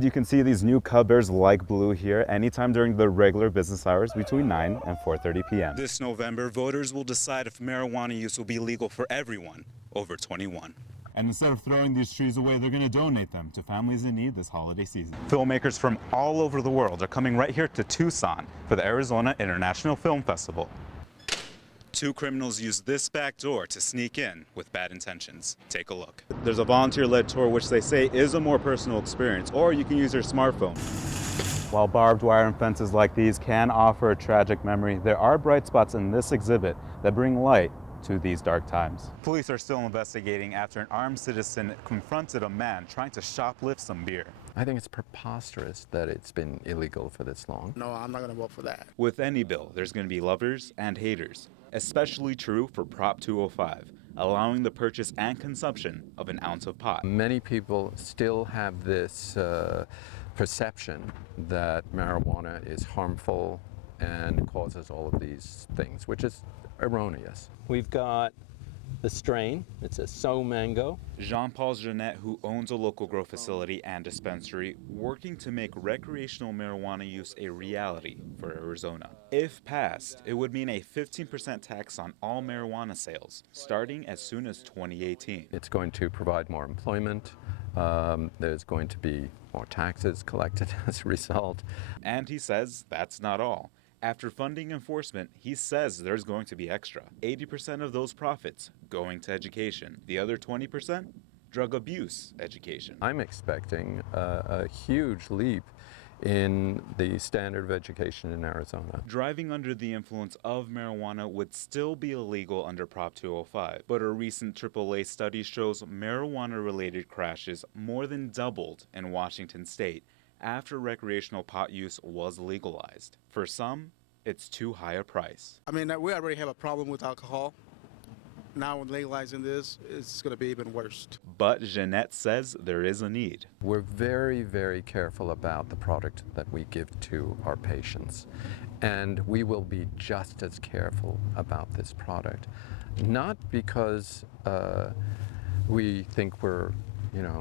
You can see these new Cub Bears like blue here anytime during the regular business hours between 9 and 4:30 p.m. This November, voters will decide if marijuana use will be legal for everyone over 21. And instead of throwing these trees away, they're going to donate them to families in need this holiday season. Filmmakers from all over the world are coming right here to Tucson for the Arizona International Film Festival. Two criminals used this back door to sneak in with bad intentions. Take a look. There's a volunteer-led tour which they say is a more personal experience, or you can use your smartphone. While barbed wire and fences like these can offer a tragic memory, there are bright spots in this exhibit that bring light to these dark times. Police are still investigating after an armed citizen confronted a man trying to shoplift some beer. I think it's preposterous that it's been illegal for this long. No, I'm not going to vote for that. With any bill, there's going to be lovers and haters. Especially true for Prop 205, allowing the purchase and consumption of an ounce of pot. Many people still have this perception that marijuana is harmful and causes all of these things, which is erroneous. We've got the strain. It's a So Mango. Jean-Paul Genet, who owns a local grow facility and dispensary, working to make recreational marijuana use a reality for Arizona. If passed, it would mean a 15% tax on all marijuana sales, starting as soon as 2018. It's going to provide more employment. There's going to be more taxes collected as a result. And he says that's not all. After funding enforcement, he says there's going to be extra. 80% of those profits going to education. The other 20%, drug abuse education. I'm expecting a huge leap in the standard of education in Arizona. Driving under the influence of marijuana would still be illegal under Prop 205, but a recent AAA study shows marijuana-related crashes more than doubled in Washington state after recreational pot use was legalized. For some, it's too high a price. I mean, we already have a problem with alcohol. Now, when legalizing this, it's going to be even worse. But Genet says there is a need. We're very, very careful about the product that we give to our patients. And we will be just as careful about this product. Not because we think we're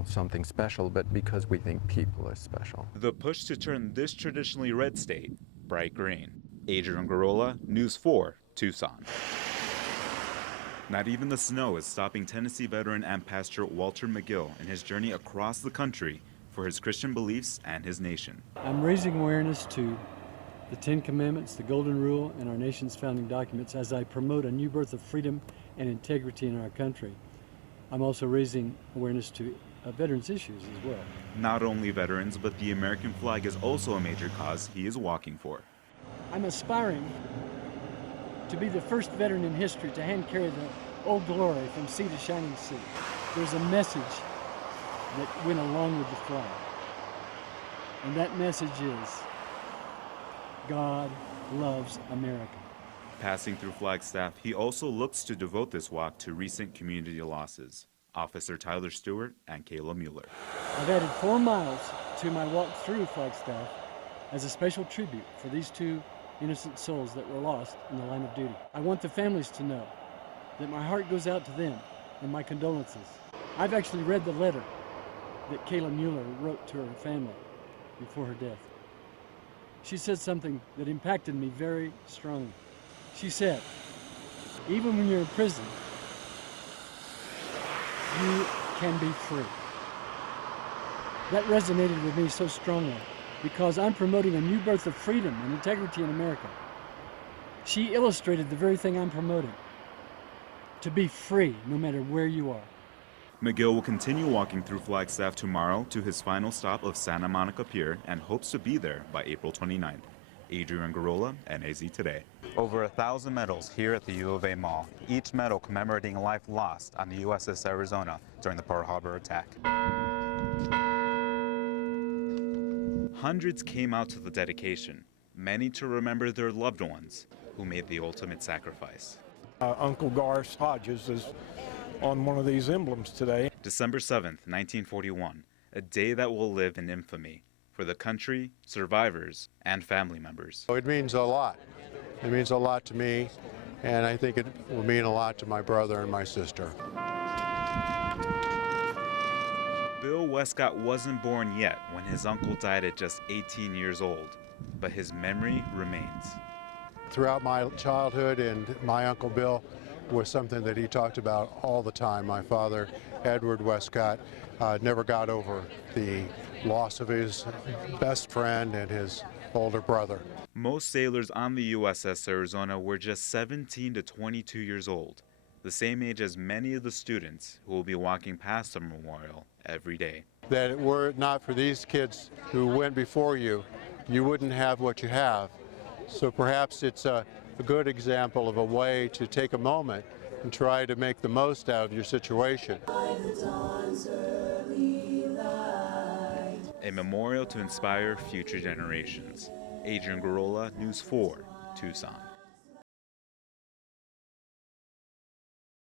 something special, but because we think people are special. The push to turn this traditionally red state bright green. Adrian Gurrola, News 4, Tucson. Not even the snow is stopping Tennessee veteran and pastor Walter McGill in his journey across the country for his Christian beliefs and his nation. I'm raising awareness to the Ten Commandments, the Golden Rule, and our nation's founding documents as I promote a new birth of freedom and integrity in our country. I'm also raising awareness to veterans' issues as well. Not only veterans, but the American flag is also a major cause he is walking for. I'm aspiring to be the first veteran in history to hand carry the Old Glory from sea to shining sea. There's a message that went along with the flag. And that message is, God loves America. Passing through Flagstaff, he also looks to devote this walk to recent community losses. Officer Tyler Stewart and Kayla Mueller. I've added 4 miles to my walk through Flagstaff as a special tribute for these 2 innocent souls that were lost in the line of duty. I want the families to know that my heart goes out to them and my condolences. I've actually read the letter that Kayla Mueller wrote to her family before her death. She said something that impacted me very strongly. She said, even when you're in prison, you can be free. That resonated with me so strongly because I'm promoting a new birth of freedom and integrity in America. She illustrated the very thing I'm promoting, to be free no matter where you are. McGill will continue walking through Flagstaff tomorrow to his final stop of Santa Monica Pier and hopes to be there by April 29th. Adrian Gurrola, NAZ Today. Over 1,000 medals here at the U of A Mall, each medal commemorating life lost on the U.S.S. Arizona during the Pearl Harbor attack. Hundreds came out to the dedication, many to remember their loved ones who made the ultimate sacrifice. Uncle Garth Hodges is on one of these emblems today. December 7th, 1941, a day that will live in infamy for the country, survivors, and family members. It means a lot. It means a lot to me, and I think it will mean a lot to my brother and my sister. Bill Westcott wasn't born yet when his uncle died at just 18 years old, but his memory remains. Throughout my childhood, and my Uncle Bill was something that he talked about all the time. My father, Edward Westcott, never got over the loss of his best friend and his older brother. Most sailors on the U.S.S. Arizona were just 17 to 22 years old, the same age as many of the students who will be walking past the memorial every day. That were it not for these kids who went before you, you wouldn't have what you have. So perhaps it's a good example of a way to take a moment and try to make the most out of your situation. A memorial to inspire future generations. Adrian Gurrola, News 4, Tucson.